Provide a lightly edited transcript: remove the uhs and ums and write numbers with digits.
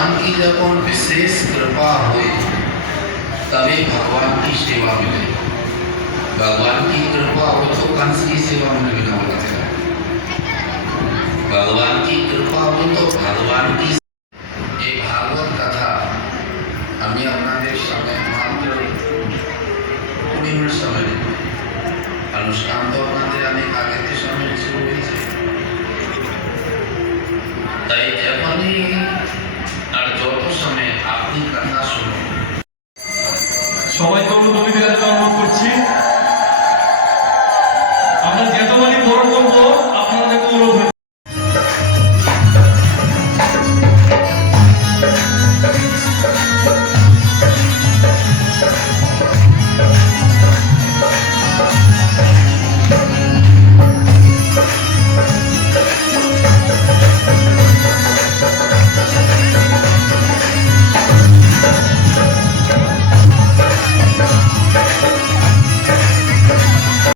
भगवान की जब विशेष कृपा हुई तभी भगवान की सेवा मिले। भगवान की कृपा हो तो कंस की सेवा में भी ना होगा। भगवान की कृपा हो तो भगवान की ये भागवत कथा हमें अपना देश समय मात्र 20 मिनट समय अनुष्ठान तो अपना दे अनेक आगे के समय शुरू हुई है। তাই যখনই আর যত সময় আপনি কথা শুনুন সবাইকে অনুরোধ করছি আমরা যতবারই বড় করবো আপনাদেরকে অনুরোধ